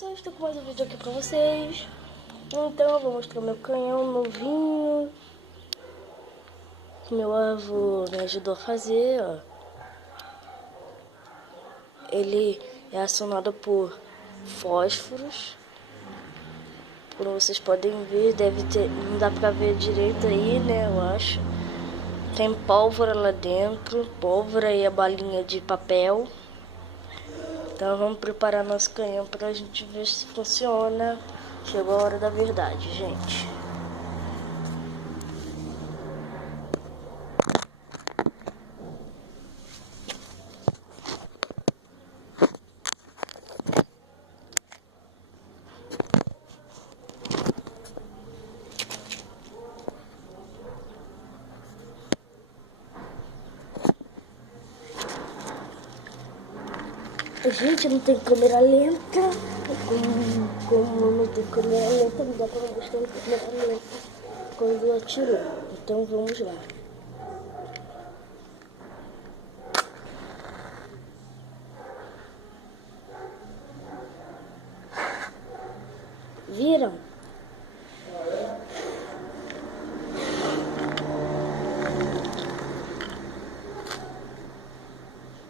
Só estou com mais um vídeo aqui pra vocês. Então eu vou mostrar meu canhão novinho que meu avô me ajudou a fazer, ó. Ele é acionado por fósforos. Como vocês podem ver, deve ter, não dá pra ver direito aí, né, eu acho. Tem pólvora lá dentro, pólvora e a balinha de papel. Então vamos preparar nosso canhão pra gente ver se funciona. Chegou a hora da verdade, gente. Gente, não tem câmera lenta. Como não tem câmera lenta, não dá pra mostrar câmera lenta quando atirou. Então vamos lá. Viram?